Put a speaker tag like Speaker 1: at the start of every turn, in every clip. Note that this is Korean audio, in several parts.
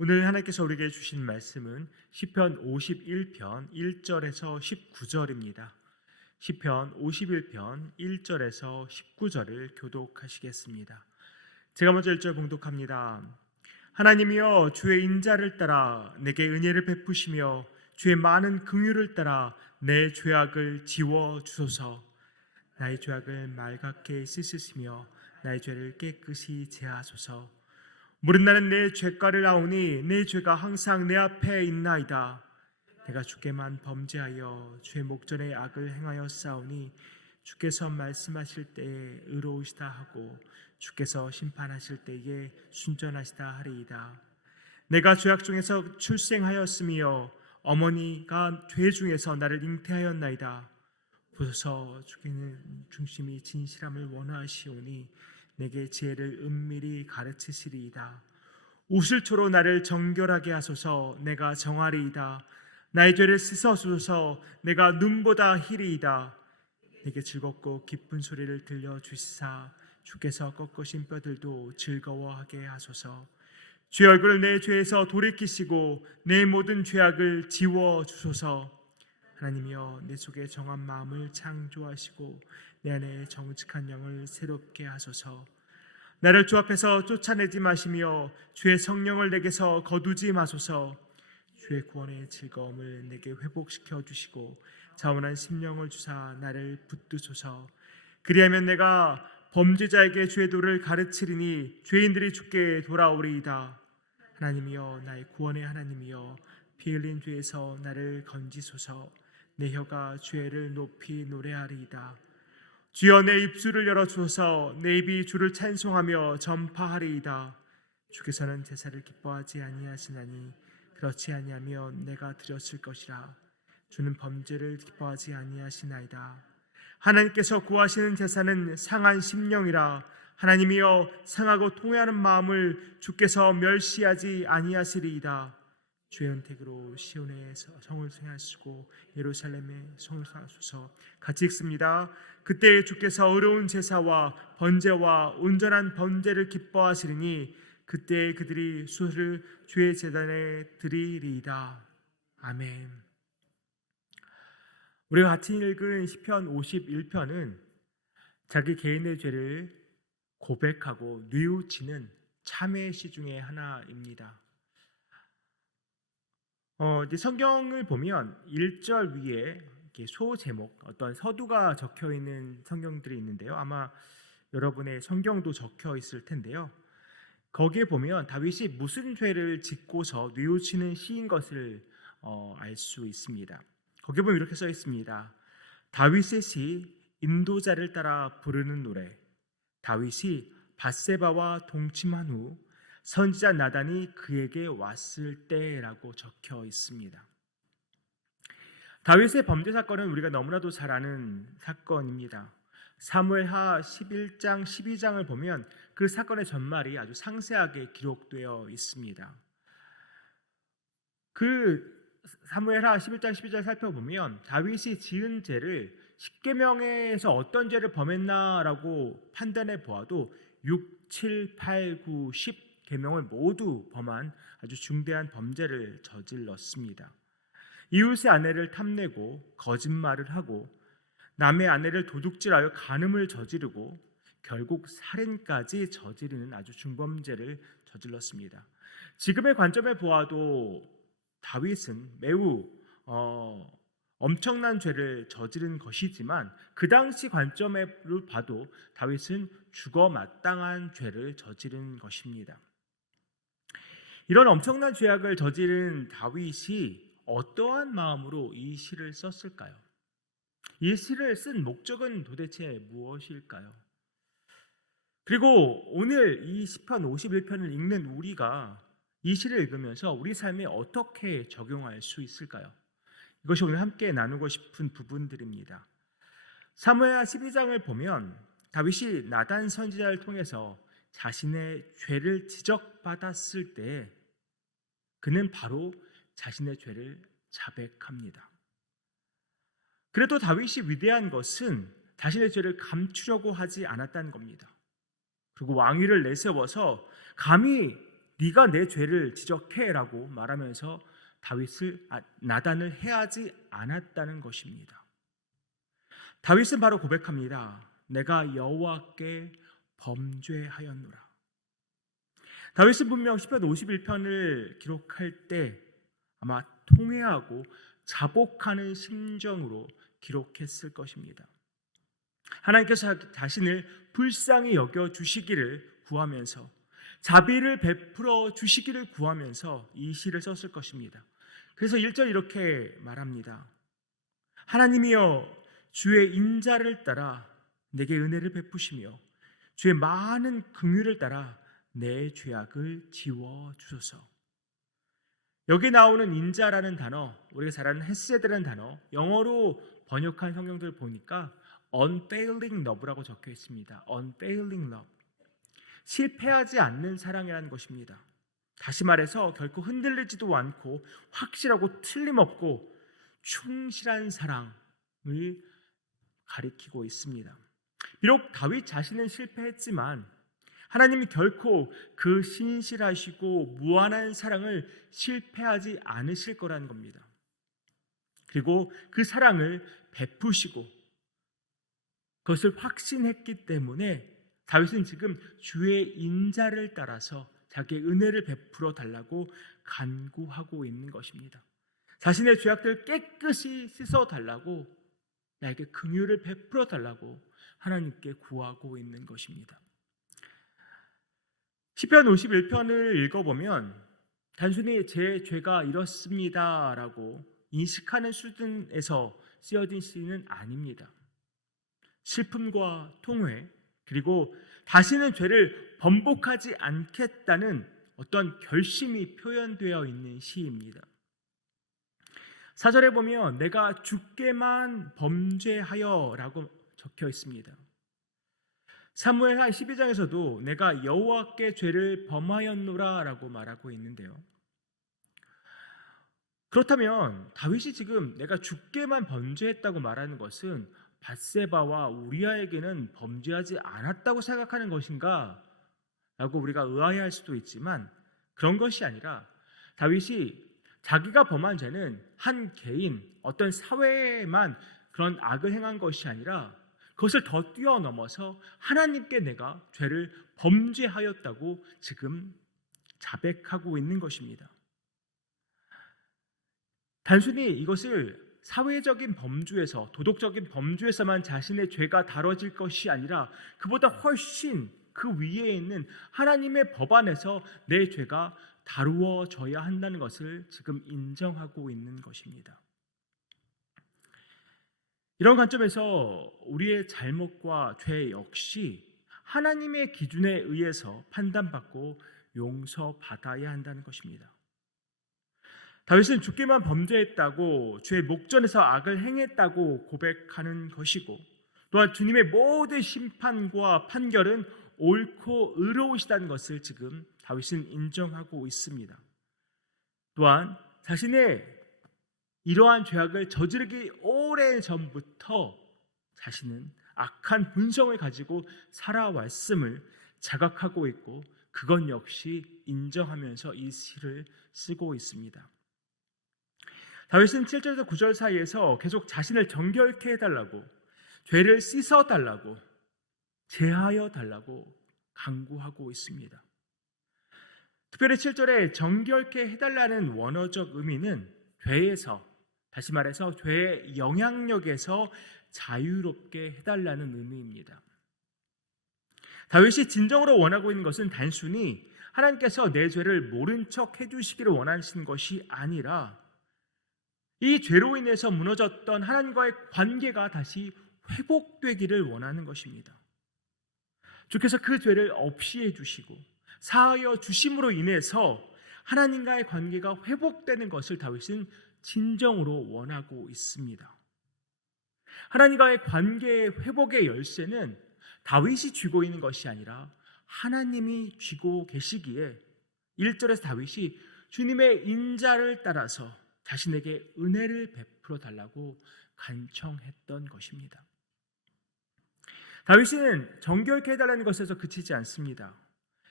Speaker 1: 오늘 하나님께서 우리에게 주신 말씀은 시편 51편 1절에서 19절입니다. 시편 51편 1절에서 19절을 교독하시겠습니다. 제가 먼저 1절 봉독합니다. 하나님이여 주의 인자를 따라 내게 은혜를 베푸시며 주의 많은 긍휼을 따라 내 죄악을 지워 주소서. 나의 죄악을 맑게 씻으시며 나의 죄를 깨끗이 제하소서. 물은 나는 내 죄가를 아오니 내 죄가 항상 내 앞에 있나이다. 내가 주께만 범죄하여 주의 목전에 악을 행하여 싸우니 주께서 말씀하실 때에 의로우시다 하고 주께서 심판하실 때에 순전하시다 하리이다. 내가 죄악 중에서 출생하였으며 어머니가 죄 중에서 나를 잉태하였나이다. 보소서 주께는 중심이 진실함을 원하시오니 내게 지혜를 은밀히 가르치시리이다. 우슬초로 나를 정결하게 하소서 내가 정하리이다. 나의 죄를 씻어 주소서 내가 눈보다 희리이다. 내게 즐겁고 기쁜 소리를 들려 주시사 주께서 꺾으신 뼈들도 즐거워하게 하소서. 주의 얼굴을 내 죄에서 돌이키시고 내 모든 죄악을 지워 주소서. 하나님이여 내 속에 정한 마음을 창조하시고 내 안에 정직한 영을 새롭게 하소서. 나를 주 앞에서 쫓아내지 마시며 주의 성령을 내게서 거두지 마소서. 주의 구원의 즐거움을 내게 회복시켜 주시고 자원한 심령을 주사 나를 붙드소서. 그리하면 내가 범죄자에게 주의 도를 가르치리니 죄인들이 죽게 돌아오리이다. 하나님이여 나의 구원의 하나님이여 피 흘린 죄에서 나를 건지소서. 내 혀가 죄를 높이 노래하리이다. 주여 내 입술을 열어 주소서 내 입이 주를 찬송하며 전파하리이다. 주께서는 제사를 기뻐하지 아니하시나니 그렇지 아니하면 내가 드렸을 것이라. 주는 범죄를 기뻐하지 아니하시나이다. 하나님께서 구하시는 제사는 상한 심령이라. 하나님이여 상하고 통회하는 마음을 주께서 멸시하지 아니하시리이다. 주의 은택으로 시온의 성을 생하시고 예루살렘의 성을 생하소서 같이 읽습니다. 그때 주께서 의로운 제사와 번제와 온전한 번제를 기뻐하시리니 그때 그들이 수를 주의 제단에 드리리이다. 아멘. 우리가 같이 읽은 시편 51편은 자기 개인의 죄를 고백하고 뉘우치는 참회 시 중에 하나입니다. 어, 이제 성경을 보면 1절 위에 이렇게 소 제목 어떤 서두가 적혀 있는 성경들이 있는데요. 아마 여러분의 성경도 적혀 있을 텐데요. 거기에 보면 다윗이 무슨 죄를 짓고서 뉘우치는 시인 것을 어, 알수 있습니다. 거기에 보면 이렇게 써 있습니다. 다윗의 시 인도자를 따라 부르는 노래. 다윗이 바세바와 동침한 후 선지자 나단이 그에게 왔을 때라고 적혀 있습니다. 다윗의 범죄 사건은 우리가 너무나도 잘 아는 사건입니다. 사무엘하 11장 12장을 보면 그 사건의 전말이 아주 상세하게 기록되어 있습니다. 그 사무엘하 11장 12절 살펴보면 다윗이 지은 죄를 10계명에서 어떤 죄를 범했나라고 판단해 보아도 6, 7, 8, 9, 10 계명을 모두 범한 아주 중대한 범죄를 저질렀습니다. 이웃의 아내를 탐내고 거짓말을 하고 남의 아내를 도둑질하여 간음을 저지르고 결국 살인까지 저지르는 아주 중범죄를 저질렀습니다. 지금의 관점에 보아도 다윗은 매우 어, 엄청난 죄를 저지른 것이지만 그 당시 관점으로 봐도 다윗은 죽어 마땅한 죄를 저지른 것입니다. 이런 엄청난 죄악을 저지른 다윗이 어떠한 마음으로 이 시를 썼을까요? 이 시를 쓴 목적은 도대체 무엇일까요? 그리고 오늘 이 시편 51편을 읽는 우리가 이 시를 읽으면서 우리 삶에 어떻게 적용할 수 있을까요? 이것이 오늘 함께 나누고 싶은 부분들입니다. 사무엘하 12장을 보면 다윗이 나단 선지자를 통해서 자신의 죄를 지적받았을 때 그는 바로 자신의 죄를 자백합니다. 그래도 다윗이 위대한 것은 자신의 죄를 감추려고 하지 않았다는 겁니다. 그리고 왕위를 내세워서 감히 네가 내 죄를 지적해라고 말하면서 다윗을 아, 나단을 해하지 않았다는 것입니다. 다윗은 바로 고백합니다. 내가 여호와께 범죄하였노라. 다윗은 분명 시편 51편을 기록할 때 아마 통회하고 자복하는 심정으로 기록했을 것입니다. 하나님께서 자신을 불쌍히 여겨 주시기를 구하면서 자비를 베풀어 주시기를 구하면서 이 시를 썼을 것입니다. 그래서 1절 이렇게 말합니다. 하나님이여 주의 인자를 따라 내게 은혜를 베푸시며 주의 많은 긍휼을 따라 내 죄악을 지워 주소서. 여기 나오는 인자라는 단어, 우리가 잘 아는 헤세드라는 단어, 영어로 번역한 성경들 보니까 unfailing love라고 적혀 있습니다. unfailing love. 실패하지 않는 사랑이라는 것입니다. 다시 말해서 결코 흔들리지도 않고 확실하고 틀림없고 충실한 사랑을 가리키고 있습니다. 비록 다윗 자신은 실패했지만 하나님이 결코 그 신실하시고 무한한 사랑을 실패하지 않으실 거라는 겁니다. 그리고 그 사랑을 베푸시고 그것을 확신했기 때문에 다윗은 지금 주의 인자를 따라서 자기의 은혜를 베풀어 달라고 간구하고 있는 것입니다. 자신의 죄악들 깨끗이 씻어 달라고 나에게 긍휼을 베풀어 달라고 하나님께 구하고 있는 것입니다. 시편 51편을 읽어보면 단순히 제 죄가 이렇습니다라고 인식하는 수준에서 쓰여진 시는 아닙니다. 슬픔과 통회 그리고 다시는 죄를 번복하지 않겠다는 어떤 결심이 표현되어 있는 시입니다. 사절에 보면 내가 죽게만 범죄하여라고 적혀 있습니다. 사무엘하 12장에서도 내가 여호와께 죄를 범하였노라라고 말하고 있는데요. 그렇다면 다윗이 지금 내가 죽게만 범죄했다고 말하는 것은 바세바와 우리아에게는 범죄하지 않았다고 생각하는 것인가? 라고 우리가 의아해할 수도 있지만 그런 것이 아니라 다윗이 자기가 범한 죄는 한 개인 어떤 사회에만 그런 악을 행한 것이 아니라 그것을 더 뛰어넘어서 하나님께 내가 죄를 범죄하였다고 지금 자백하고 있는 것입니다. 단순히 이것을 사회적인 범주에서 도덕적인 범주에서만 자신의 죄가 다뤄질 것이 아니라 그보다 훨씬 그 위에 있는 하나님의 법 안에서 내 죄가 다루어져야 한다는 것을 지금 인정하고 있는 것입니다. 이런 관점에서 우리의 잘못과 죄 역시 하나님의 기준에 의해서 판단받고 용서받아야 한다는 것입니다. 다윗은 죽기만 범죄했다고 죄의 목전에서 악을 행했다고 고백하는 것이고 또한 주님의 모든 심판과 판결은 옳고 의로우시다는 것을 지금 다윗은 인정하고 있습니다. 또한 자신의 이러한 죄악을 저지르기 오래 전부터 자신은 악한 본성을 가지고 살아왔음을 자각하고 있고 그건 역시 인정하면서 이 시를 쓰고 있습니다. 다윗은 7절에서 9절 사이에서 계속 자신을 정결케 해달라고 죄를 씻어 달라고 제하여 달라고 강구하고 있습니다. 특별히 7절에 정결케 해달라는 원어적 의미는 죄에서 다시 말해서 죄의 영향력에서 자유롭게 해달라는 의미입니다. 다윗이 진정으로 원하고 있는 것은 단순히 하나님께서 내 죄를 모른 척 해주시기를 원하시는 것이 아니라 이 죄로 인해서 무너졌던 하나님과의 관계가 다시 회복되기를 원하는 것입니다. 주께서 그 죄를 없이 해주시고 사하여 주심으로 인해서 하나님과의 관계가 회복되는 것을 다윗은 진정으로 원하고 있습니다. 하나님과의 관계의 회복의 열쇠는 다윗이 쥐고 있는 것이 아니라 하나님이 쥐고 계시기에 1절에서 다윗이 주님의 인자를 따라서 자신에게 은혜를 베풀어 달라고 간청했던 것입니다. 다윗은 정결케 해달라는 것에서 그치지 않습니다.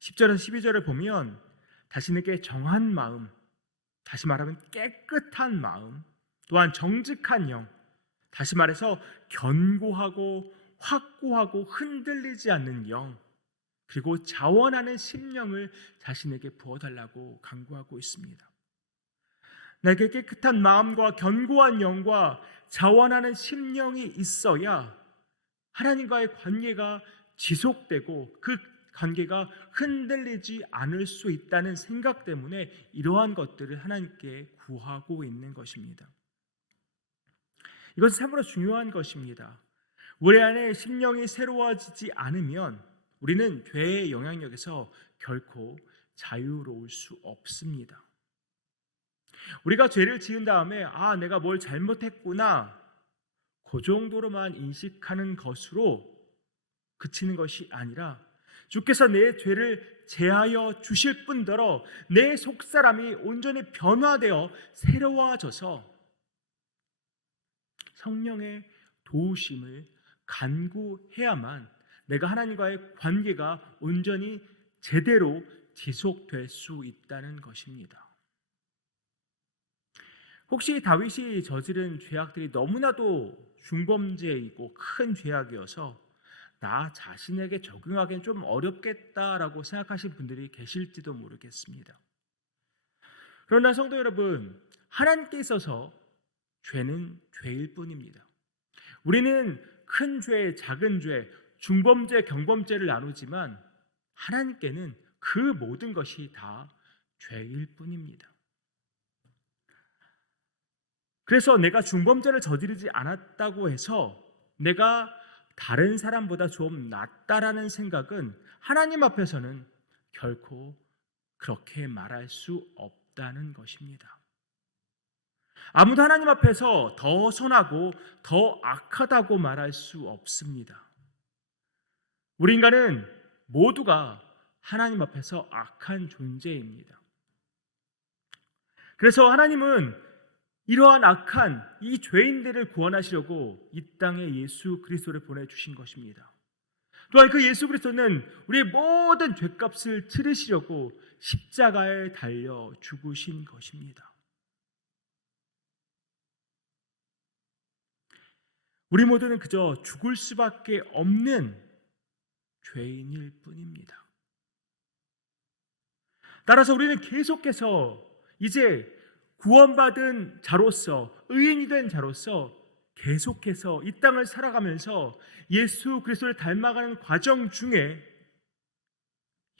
Speaker 1: 10절에서 12절을 보면 자신에게 정한 마음, 다시 말하면 깨끗한 마음, 또한 정직한 영, 다시 말해서 견고하고 확고하고 흔들리지 않는 영, 그리고 자원하는 심령을 자신에게 부어달라고 강구하고 있습니다. 내게 깨끗한 마음과 견고한 영과 자원하는 심령이 있어야 하나님과의 관계가 지속되고 그 관계가 흔들리지 않을 수 있다는 생각 때문에 이러한 것들을 하나님께 구하고 있는 것입니다. 이것은 참으로 중요한 것입니다. 우리 안에 심령이 새로워지지 않으면 우리는 죄의 영향력에서 결코 자유로울 수 없습니다. 우리가 죄를 지은 다음에 아 내가 뭘 잘못했구나 그 정도로만 인식하는 것으로 그치는 것이 아니라 주께서 내 죄를 제하여 주실 뿐더러 내 속사람이 온전히 변화되어 새로워져서 성령의 도우심을 간구해야만 내가 하나님과의 관계가 온전히 제대로 지속될 수 있다는 것입니다. 혹시 다윗이 저지른 죄악들이 너무나도 중범죄이고 큰 죄악이어서 나 자신에게 적용하기엔 좀 어렵겠다라고 생각하신 분들이 계실지도 모르겠습니다. 그러나 성도 여러분, 하나님께 있어서 죄는 죄일 뿐입니다. 우리는 큰 죄, 작은 죄, 중범죄, 경범죄를 나누지만 하나님께는 그 모든 것이 다 죄일 뿐입니다. 그래서 내가 중범죄를 저지르지 않았다고 해서 내가 다른 사람보다 좀 낫다라는 생각은 하나님 앞에서는 결코 그렇게 말할 수 없다는 것입니다. 아무도 하나님 앞에서 더 선하고 더 악하다고 말할 수 없습니다. 우리 인간은 모두가 하나님 앞에서 악한 존재입니다. 그래서 하나님은 이러한 악한 이 죄인들을 구원하시려고 이 땅에 예수 그리스도를 보내주신 것입니다. 또한 그 예수 그리스도는 우리의 모든 죄값을 치르시려고 십자가에 달려 죽으신 것입니다. 우리 모두는 그저 죽을 수밖에 없는 죄인일 뿐입니다. 따라서 우리는 계속해서 이제 구원받은 자로서 의인이 된 자로서 계속해서 이 땅을 살아가면서 예수 그리스도를 닮아가는 과정 중에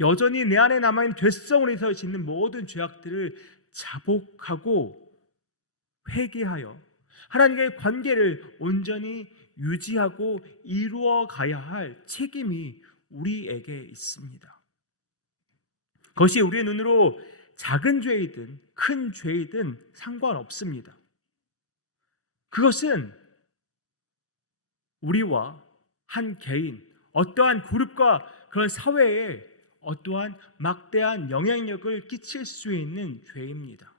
Speaker 1: 여전히 내 안에 남아있는 죄성으로 인해서 짓는 모든 죄악들을 자복하고 회개하여 하나님과의 관계를 온전히 유지하고 이루어 가야 할 책임이 우리에게 있습니다. 그것이 우리의 눈으로 작은 죄이든 큰 죄이든 상관없습니다. 그것은 우리와 한 개인, 어떠한 그룹과 그런 사회에 어떠한 막대한 영향력을 끼칠 수 있는 죄입니다.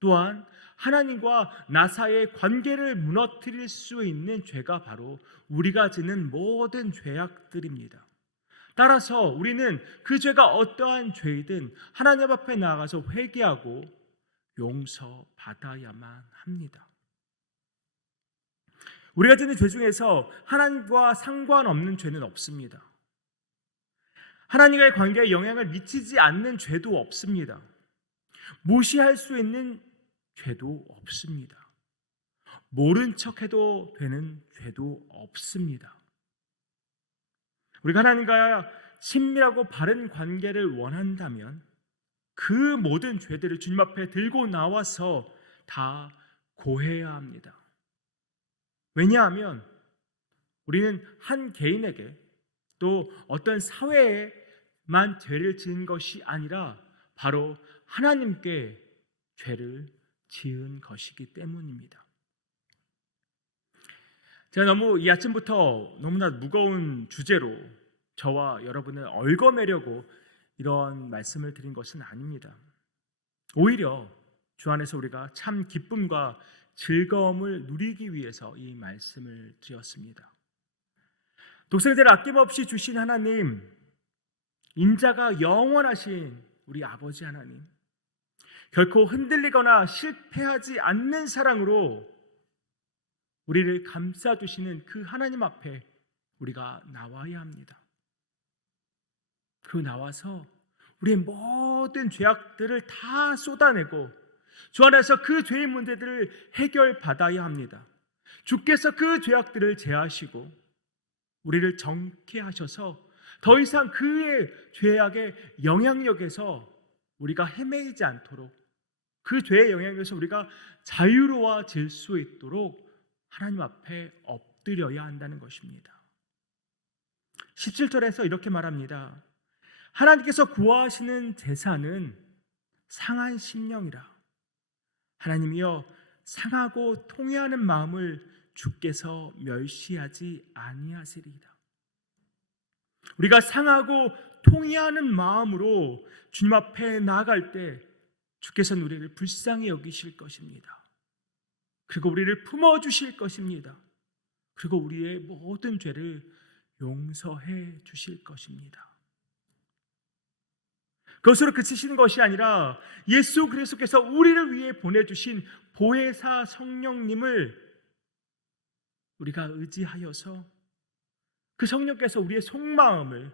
Speaker 1: 또한 하나님과 나 사이의 관계를 무너뜨릴 수 있는 죄가 바로 우리가 짓는 모든 죄악들입니다. 따라서 우리는 그 죄가 어떠한 죄이든 하나님 앞에 나가서 회개하고 용서받아야만 합니다. 우리가 짓는 죄 중에서 하나님과 상관없는 죄는 없습니다. 하나님과의 관계에 영향을 미치지 않는 죄도 없습니다. 무시할 수 있는 죄도 없습니다. 모른 척해도 되는 죄도 없습니다. 우리가 하나님과 친밀하고 바른 관계를 원한다면 그 모든 죄들을 주님 앞에 들고 나와서 다 고해야 합니다. 왜냐하면 우리는 한 개인에게 또 어떤 사회에만 죄를 지은 것이 아니라 바로 하나님께 죄를 지은 것이기 때문입니다. 제가 너무 이 아침부터 너무나 무거운 주제로 저와 여러분을 얽어매려고 이런 말씀을 드린 것은 아닙니다. 오히려 주 안에서 우리가 참 기쁨과 즐거움을 누리기 위해서 이 말씀을 드렸습니다. 독생자를 아낌없이 주신 하나님, 인자가 영원하신 우리 아버지 하나님. 결코 흔들리거나 실패하지 않는 사랑으로 우리를 감싸주시는 그 하나님 앞에 우리가 나와야 합니다. 그 나와서 우리의 모든 죄악들을 다 쏟아내고 주 안에서 그 죄의 문제들을 해결받아야 합니다. 주께서 그 죄악들을 제하시고 우리를 정케 하셔서 더 이상 그의 죄악의 영향력에서 우리가 헤매이지 않도록 그 죄의 영향에서 우리가 자유로워질 수 있도록 하나님 앞에 엎드려야 한다는 것입니다. 17절에서 이렇게 말합니다. 하나님께서 구하시는 제사는 상한 심령이라. 하나님이여 상하고 통회하는 마음을 주께서 멸시하지 아니하시리이다. 우리가 상하고 통회하는 마음으로 주님 앞에 나아갈 때 주께서는 우리를 불쌍히 여기실 것입니다. 그리고 우리를 품어 주실 것입니다. 그리고 우리의 모든 죄를 용서해 주실 것입니다. 그것으로 그치시는 것이 아니라 예수 그리스도께서 우리를 위해 보내주신 보혜사 성령님을 우리가 의지하여서 그 성령께서 우리의 속마음을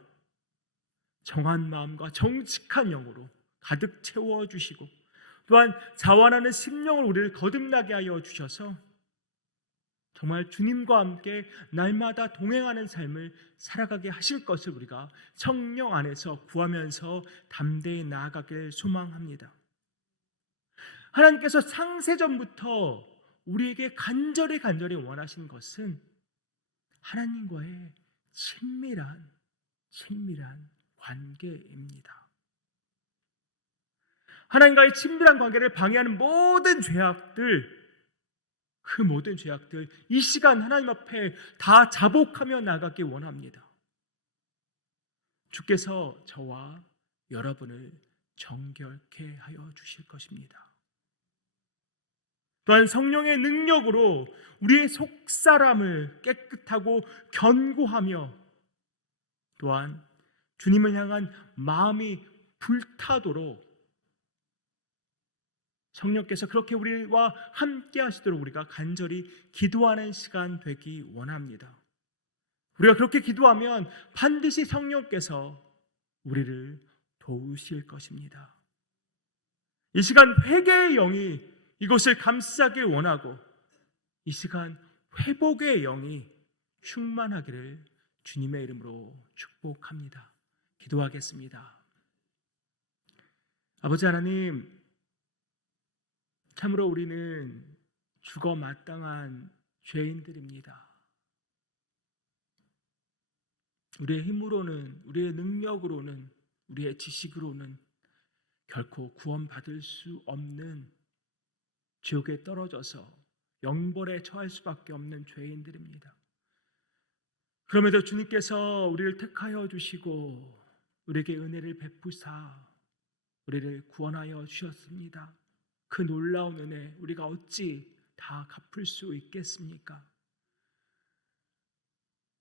Speaker 1: 정한 마음과 정직한 영으로 가득 채워 주시고 또한 자원하는 심령을 우리를 거듭나게 하여 주셔서 정말 주님과 함께 날마다 동행하는 삶을 살아가게 하실 것을 우리가 성령 안에서 구하면서 담대히 나아가길 소망합니다. 하나님께서 상세전부터 우리에게 간절히 간절히 원하신 것은 하나님과의 친밀한 친밀한 관계입니다. 하나님과의 친밀한 관계를 방해하는 모든 죄악들 그 모든 죄악들 이 시간 하나님 앞에 다 자복하며 나가기 원합니다. 주께서 저와 여러분을 정결케 하여 주실 것입니다. 또한 성령의 능력으로 우리의 속사람을 깨끗하고 견고하며 또한 주님을 향한 마음이 불타도록 성령께서 그렇게 우리와 함께 하시도록 우리가 간절히 기도하는 시간 되기 원합니다. 우리가 그렇게 기도하면 반드시 성령께서 우리를 도우실 것입니다. 이 시간 회개의 영이 이곳을 감싸길 원하고 이 시간 회복의 영이 충만하기를 주님의 이름으로 축복합니다. 기도하겠습니다. 아버지 하나님, 참으로 우리는 죽어 마땅한 죄인들입니다. 우리의 힘으로는, 우리의 능력으로는, 우리의 지식으로는 결코 구원받을 수 없는 지옥에 떨어져서 영벌에 처할 수밖에 없는 죄인들입니다. 그럼에도 주님께서 우리를 택하여 주시고 우리에게 은혜를 베푸사 우리를 구원하여 주셨습니다. 그 놀라운 은혜 우리가 어찌 다 갚을 수 있겠습니까?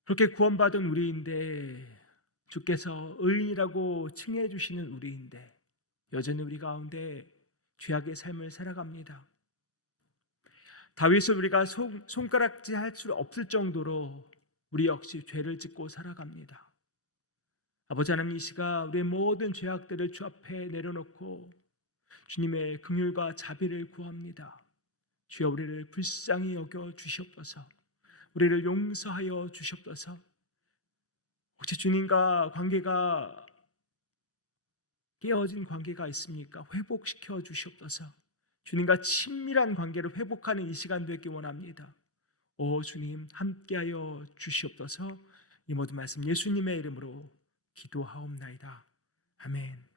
Speaker 1: 그렇게 구원받은 우리인데 주께서 의인이라고 칭해 주시는 우리인데 여전히 우리 가운데 죄악의 삶을 살아갑니다. 다윗을 우리가 손, 손가락질 할수 없을 정도로 우리 역시 죄를 짓고 살아갑니다. 아버지 하나님 이 시간 우리의 모든 죄악들을 주 앞에 내려놓고 주님의 긍휼과 자비를 구합니다. 주여 우리를 불쌍히 여겨 주시옵소서. 우리를 용서하여 주시옵소서. 혹시 주님과 관계가 깨어진 관계가 있습니까? 회복시켜 주시옵소서. 주님과 친밀한 관계를 회복하는 이 시간 되기 원합니다. 오 주님 함께하여 주시옵소서. 이 모든 말씀 예수님의 이름으로 기도하옵나이다. 아멘.